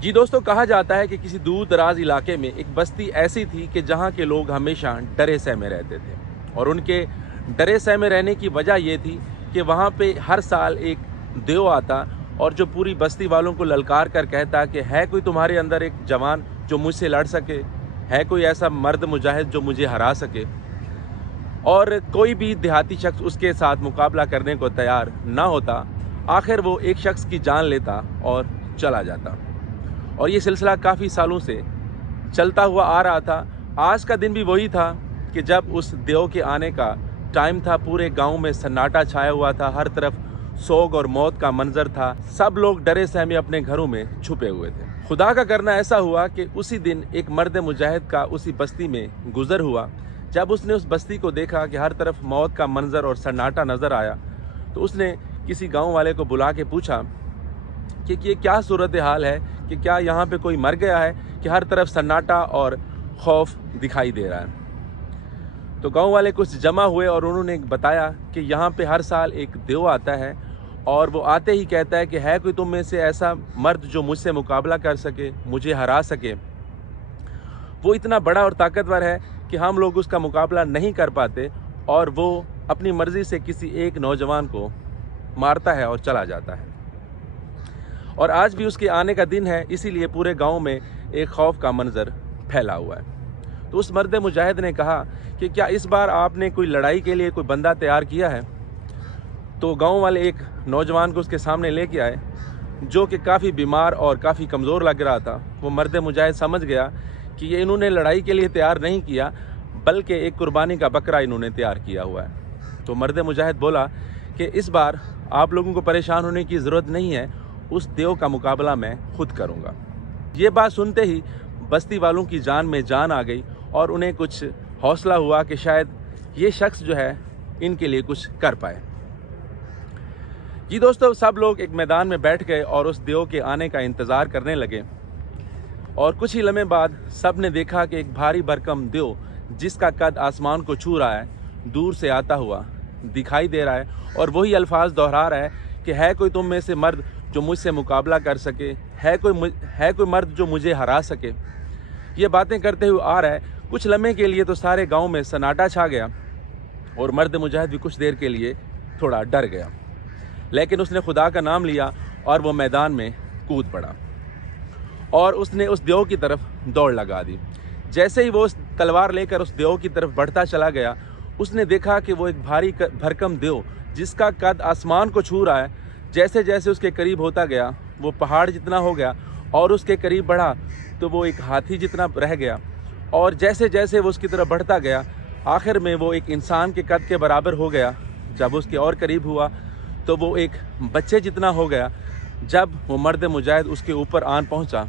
جی دوستوں، کہا جاتا ہے کہ کسی دور دراز علاقے میں ایک بستی ایسی تھی کہ جہاں کے لوگ ہمیشہ ڈرے سہمے رہتے تھے، اور ان کے ڈرے سہمے رہنے کی وجہ یہ تھی کہ وہاں پہ ہر سال ایک دیو آتا اور جو پوری بستی والوں کو للکار کر کہتا کہ ہے کوئی تمہارے اندر ایک جوان جو مجھ سے لڑ سکے، ہے کوئی ایسا مرد مجاہد جو مجھے ہرا سکے، اور کوئی بھی دیہاتی شخص اس کے ساتھ مقابلہ کرنے کو تیار نہ ہوتا۔ آخر وہ ایک شخص کی جان لیتا اور چلا جاتا، اور یہ سلسلہ کافی سالوں سے چلتا ہوا آ رہا تھا۔ آج کا دن بھی وہی تھا کہ جب اس دیو کے آنے کا ٹائم تھا، پورے گاؤں میں سناٹا چھایا ہوا تھا، ہر طرف سوگ اور موت کا منظر تھا، سب لوگ ڈرے سہمے اپنے گھروں میں چھپے ہوئے تھے۔ خدا کا کرنا ایسا ہوا کہ اسی دن ایک مرد مجاہد کا اسی بستی میں گزر ہوا۔ جب اس نے اس بستی کو دیکھا کہ ہر طرف موت کا منظر اور سناٹا نظر آیا، تو اس نے کسی گاؤں والے کو بلا کے پوچھا کہ یہ کیا صورتحال ہے، کہ کیا یہاں پہ کوئی مر گیا ہے کہ ہر طرف سناٹا اور خوف دکھائی دے رہا ہے۔ تو گاؤں والے کچھ جمع ہوئے اور انہوں نے بتایا کہ یہاں پہ ہر سال ایک دیو آتا ہے، اور وہ آتے ہی کہتا ہے کہ ہے کوئی تم میں سے ایسا مرد جو مجھ سے مقابلہ کر سکے، مجھے ہرا سکے۔ وہ اتنا بڑا اور طاقتور ہے کہ ہم لوگ اس کا مقابلہ نہیں کر پاتے، اور وہ اپنی مرضی سے کسی ایک نوجوان کو مارتا ہے اور چلا جاتا ہے۔ اور آج بھی اس کے آنے کا دن ہے، اسی لیے پورے گاؤں میں ایک خوف کا منظر پھیلا ہوا ہے۔ تو اس مرد مجاہد نے کہا کہ کیا اس بار آپ نے کوئی لڑائی کے لیے کوئی بندہ تیار کیا ہے؟ تو گاؤں والے ایک نوجوان کو اس کے سامنے لے کے آئے، جو کہ کافی بیمار اور کافی کمزور لگ رہا تھا۔ وہ مرد مجاہد سمجھ گیا کہ یہ انہوں نے لڑائی کے لیے تیار نہیں کیا، بلکہ ایک قربانی کا بکرا انہوں نے تیار کیا ہوا ہے۔ تو مرد مجاہد بولا کہ اس بار آپ لوگوں کو پریشان ہونے کی ضرورت نہیں ہے، اس دیو کا مقابلہ میں خود کروں گا۔ یہ بات سنتے ہی بستی والوں کی جان میں جان آ گئی، اور انہیں کچھ حوصلہ ہوا کہ شاید یہ شخص جو ہے ان کے لیے کچھ کر پائے۔ جی دوستو، سب لوگ ایک میدان میں بیٹھ گئے اور اس دیو کے آنے کا انتظار کرنے لگے، اور کچھ ہی لمحے بعد سب نے دیکھا کہ ایک بھاری بھرکم دیو جس کا قد آسمان کو چھو رہا ہے، دور سے آتا ہوا دکھائی دے رہا ہے، اور وہی الفاظ دہرا رہا ہے کہ ہے کوئی تم میں سے مرد جو مجھ سے مقابلہ کر سکے، ہے کوئی مرد جو مجھے ہرا سکے۔ یہ باتیں کرتے ہوئے آ رہا ہے۔ کچھ لمحے کے لیے تو سارے گاؤں میں سناٹا چھا گیا، اور مرد مجاہد بھی کچھ دیر کے لیے تھوڑا ڈر گیا، لیکن اس نے خدا کا نام لیا اور وہ میدان میں کود پڑا، اور اس نے اس دیو کی طرف دوڑ لگا دی۔ جیسے ہی وہ اس تلوار لے کر اس دیو کی طرف بڑھتا چلا گیا، اس نے دیکھا کہ وہ ایک بھاری بھرکم دیو جس کا قد آسمان کو چھو رہا ہے، جیسے جیسے اس کے قریب ہوتا گیا وہ پہاڑ جتنا ہو گیا، اور اس کے قریب بڑھا تو وہ ایک ہاتھی جتنا رہ گیا، اور جیسے جیسے وہ اس کی طرف بڑھتا گیا، آخر میں وہ ایک انسان کے قد کے برابر ہو گیا۔ جب اس کے اور قریب ہوا تو وہ ایک بچے جتنا ہو گیا۔ جب وہ مرد مجاہد اس کے اوپر آن پہنچا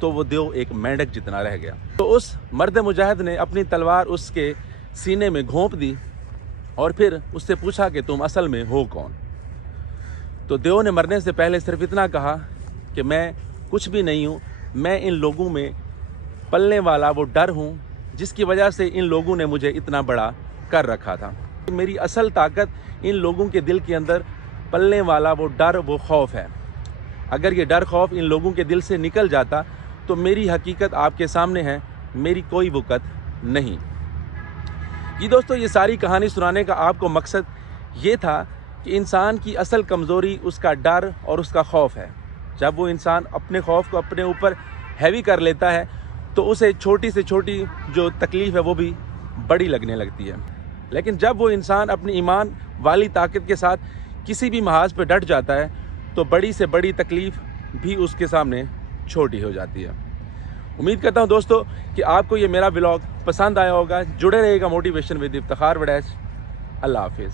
تو وہ دیو ایک مینڈک جتنا رہ گیا۔ تو اس مرد مجاہد نے اپنی تلوار اس کے سینے میں گھونپ دی، اور پھر اس سے پوچھا کہ تم اصل میں ہو کون؟ تو دیو نے مرنے سے پہلے صرف اتنا کہا کہ میں کچھ بھی نہیں ہوں، میں ان لوگوں میں پلنے والا وہ ڈر ہوں جس کی وجہ سے ان لوگوں نے مجھے اتنا بڑا کر رکھا تھا۔ میری اصل طاقت ان لوگوں کے دل کے اندر پلنے والا وہ ڈر، وہ خوف ہے۔ اگر یہ ڈر خوف ان لوگوں کے دل سے نکل جاتا تو میری حقیقت آپ کے سامنے ہے، میری کوئی وقت نہیں۔ جی دوستو، یہ ساری کہانی سنانے کا آپ کو مقصد یہ تھا کہ انسان کی اصل کمزوری اس کا ڈر اور اس کا خوف ہے۔ جب وہ انسان اپنے خوف کو اپنے اوپر ہیوی کر لیتا ہے تو اسے چھوٹی سے چھوٹی جو تکلیف ہے وہ بھی بڑی لگنے لگتی ہے، لیکن جب وہ انسان اپنی ایمان والی طاقت کے ساتھ کسی بھی محاذ پہ ڈٹ جاتا ہے تو بڑی سے بڑی تکلیف بھی اس کے سامنے چھوٹی ہو جاتی ہے۔ امید کرتا ہوں دوستو کہ آپ کو یہ میرا ولاگ پسند آیا ہوگا۔ جڑے رہے گا موٹیویشن ود افتخار وڈیچ۔ اللہ حافظ۔